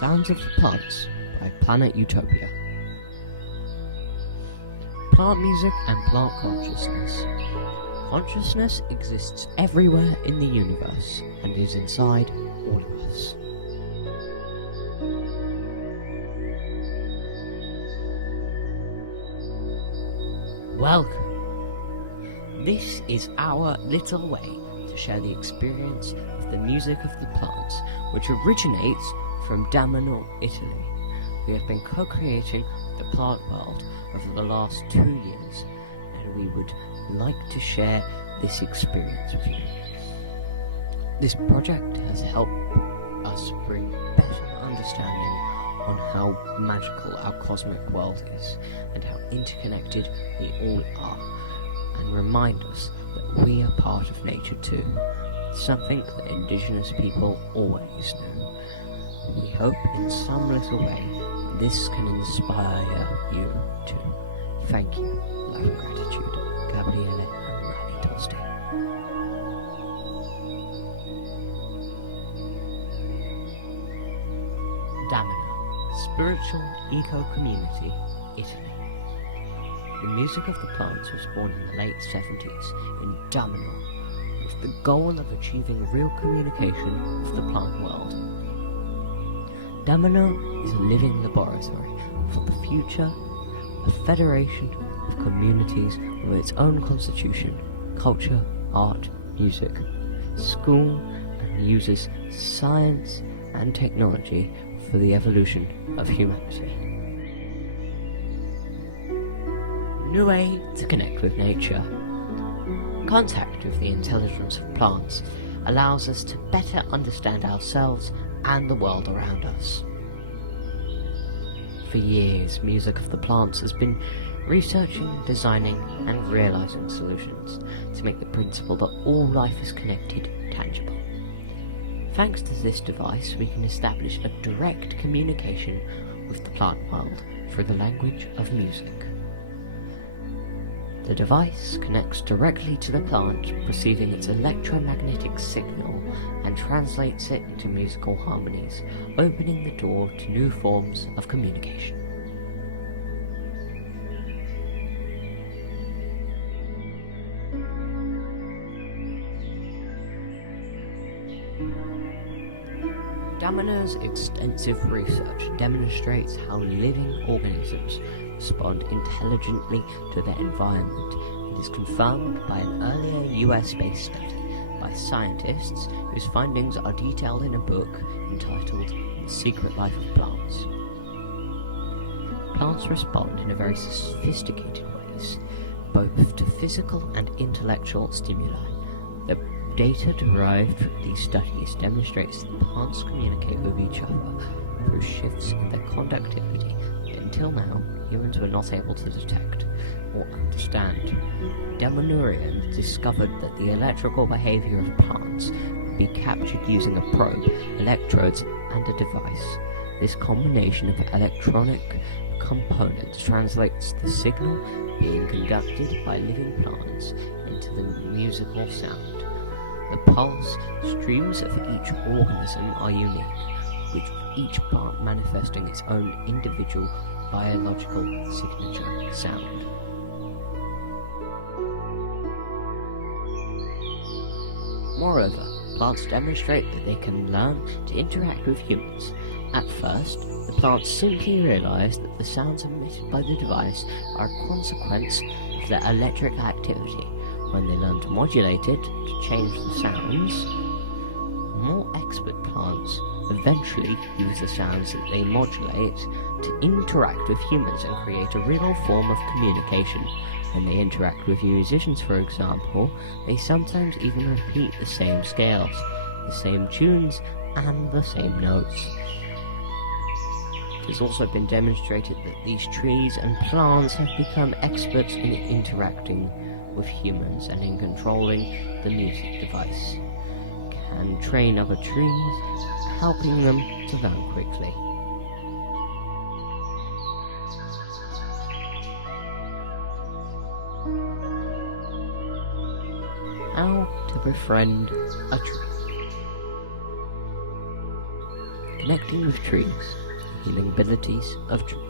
Sounds of the Plants by Planet Utopia. Plant music and plant consciousness. Consciousness exists everywhere in the universe and is inside all of us. Welcome. This is our little way to share the experience of the music of the plants, which originates from Damanhur, Italy. We have been co-creating the plant world over the last 2 years, and we would like to share this experience with you. This project has helped us bring better understanding on how magical our cosmic world is and how interconnected we all are, and remind us that we are part of nature too, something that indigenous people always knew. We hope in some little way this can inspire you too. Thank you. Love and gratitude. Gabriele and Rani Tosti. Damanhur, spiritual eco-community, Italy. The music of the plants was born in the late 70s in Damanhur with the goal of achieving real communication with the plant world. Damanhur is a living laboratory for the future, a federation of communities with its own constitution, culture, art, music, school, and uses science and technology for the evolution of humanity. New way to connect with nature. Contact with the intelligence of plants allows us to better understand ourselves and the world around us. For years, Music of the Plants has been researching, designing, and realizing solutions to make the principle that all life is connected tangible. Thanks to this device, we can establish a direct communication with the plant world through the language of music. The device connects directly to the plant, receiving its electromagnetic signal, and translates it into musical harmonies, opening the door to new forms of communication. Damanhur's extensive research demonstrates how living organisms respond intelligently to their environment, and is confirmed by an earlier US-based study by scientists whose findings are detailed in a book entitled The Secret Life of Plants. Plants respond in a very sophisticated ways, both to physical and intellectual stimuli. The data derived from these studies demonstrates that plants communicate with each other through shifts in their conductivity that until now humans were not able to detect or understand. Damanhurians discovered that the electrical behavior of plants could be captured using a probe, electrodes, and a device. This combination of electronic components translates the signal being conducted by living plants into the musical sound. The pulse streams of each organism are unique, with each plant manifesting its own individual biological signature sound. Moreover, plants demonstrate that they can learn to interact with humans. At first, the plants simply realize that the sounds emitted by the device are a consequence of their electric activity. When they learn to modulate it to change the sounds, more expert plants eventually use the sounds that they modulate to interact with humans and create a real form of communication. When they interact with musicians, for example, they sometimes even repeat the same scales, the same tunes, and the same notes. It has also been demonstrated that these trees and plants have become experts in interacting with humans and in controlling the music device, can train other trees, helping them to learn quickly. How to befriend a tree. Connecting with trees, healing abilities of trees.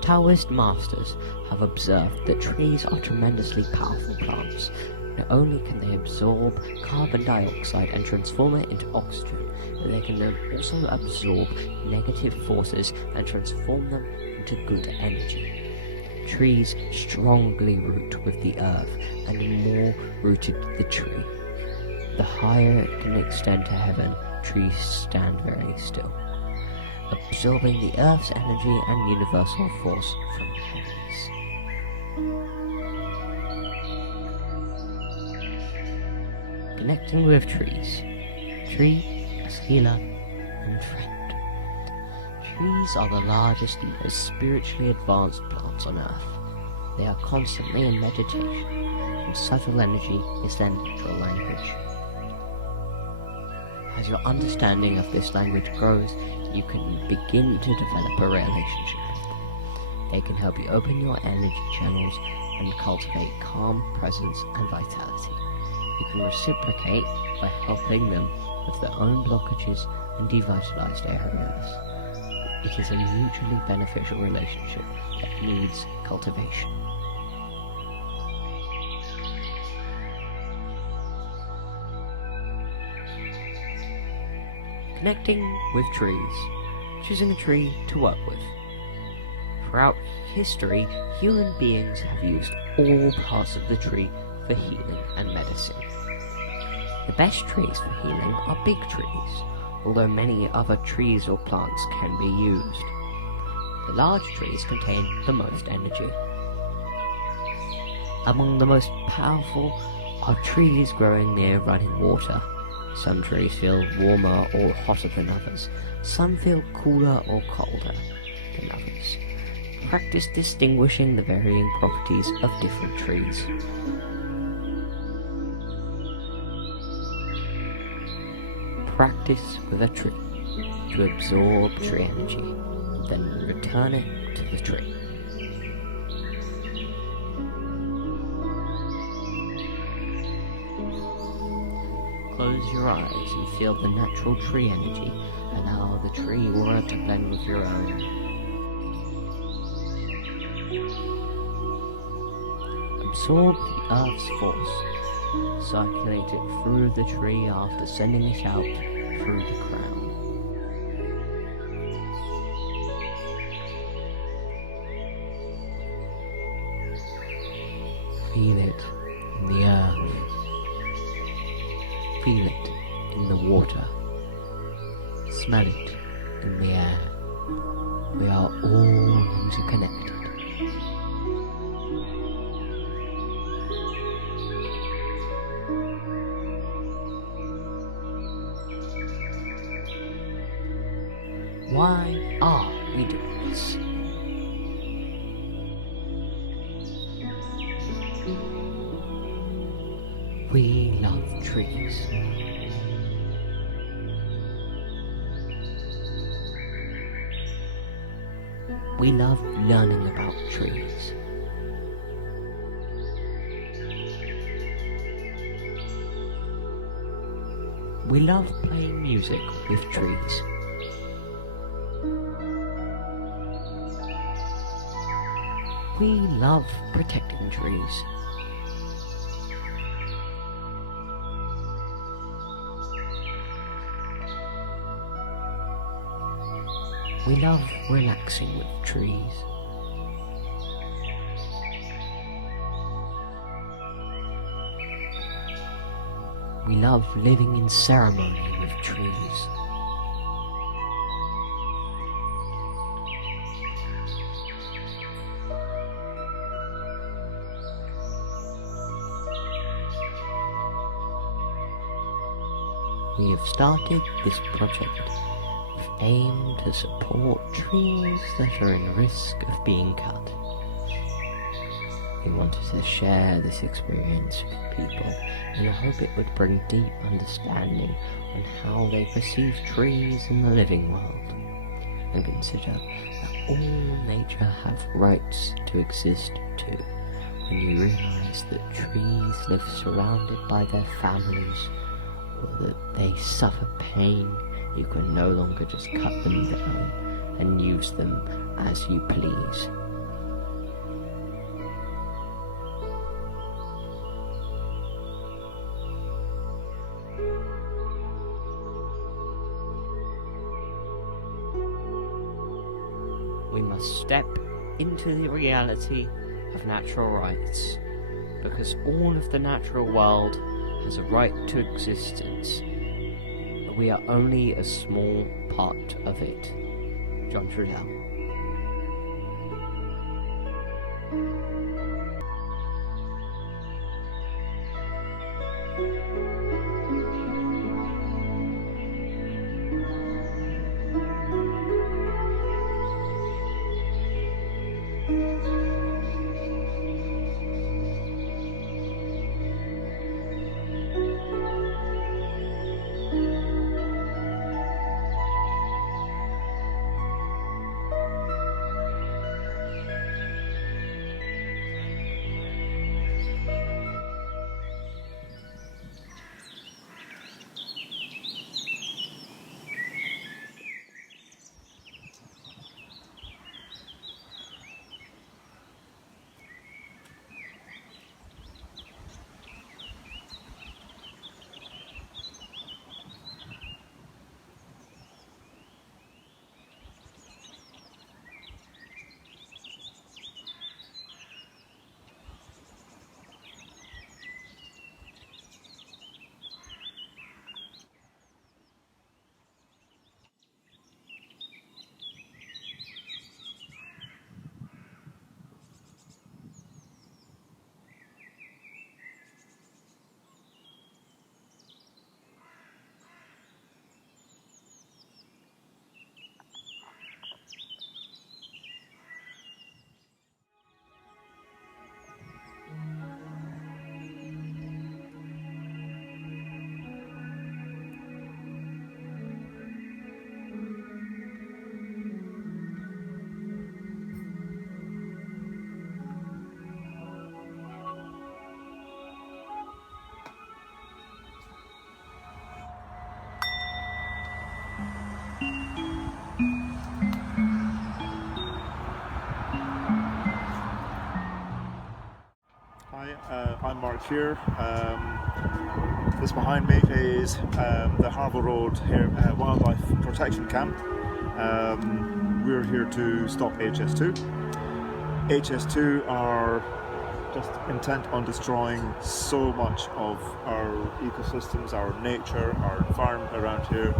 Taoist masters have observed that trees are tremendously powerful plants. Not only can they absorb carbon dioxide and transform it into oxygen, but they can also absorb negative forces and transform them into good energy. Trees strongly root with the earth and are more rooted to the tree. The higher it can extend to heaven, trees stand very still, absorbing the earth's energy and universal force from the heavens. Connecting with trees. Tree as healer and friend. Trees are the largest and most spiritually advanced plants on earth. They are constantly in meditation, and subtle energy is their natural language. As your understanding of this language grows, you can begin to develop a relationship with them. They can help you open your energy channels and cultivate calm, presence, and vitality. You can reciprocate by helping them with their own blockages and devitalized areas. It is a mutually beneficial relationship that needs cultivation. Connecting with trees. Choosing a tree to work with. Throughout history, human beings have used all parts of the tree for healing and medicine. The best trees for healing are big trees, although many other trees or plants can be used. The large trees contain the most energy. Among the most powerful are trees growing near running water. Some trees feel warmer or hotter than others. Some feel cooler or colder than others. Practice distinguishing the varying properties of different trees. Practice with a tree to absorb tree energy, then return it to the tree. Close your eyes and feel the natural tree energy. Allow the tree aura to blend with your own. Absorb the earth's force. Circulate it through the tree after sending it out through the crown. Feel it in the earth. Feel it in the water. Smell it in the air. We are all interconnected. Why are we doing this? We love trees. We love learning about trees. We love playing music with trees. We love protecting trees. We love relaxing with trees. We love living in ceremony with trees. We have started this project with aim to support trees that are in risk of being cut. We wanted to share this experience with people in the hope it would bring deep understanding on how they perceive trees in the living world, and consider that all nature have rights to exist too. When you realise that trees live surrounded by their families, or that they suffer pain You can no longer just cut them down and use them as you please. We must step into the reality of natural rights, because all of the natural world has a right to existence, but we are only a small part of it. John Trudell. I'm Mark Kier. This behind me is the Harville Road here, Wildlife Protection Camp. We're here to stop HS2. HS2 are just intent on destroying so much of our ecosystems, our nature, our environment around here,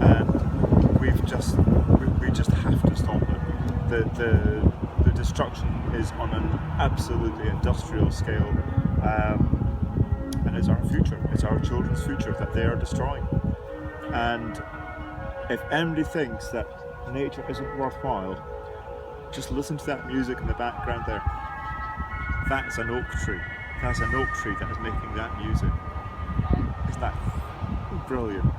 and we just have to stop it. The destruction is on an absolutely industrial scale, and it's our future, it's our children's future that they are destroying. And if anybody thinks that nature isn't worthwhile, just listen to that music in the background there. That's an oak tree. That's an oak tree that is making that music. Isn't that brilliant?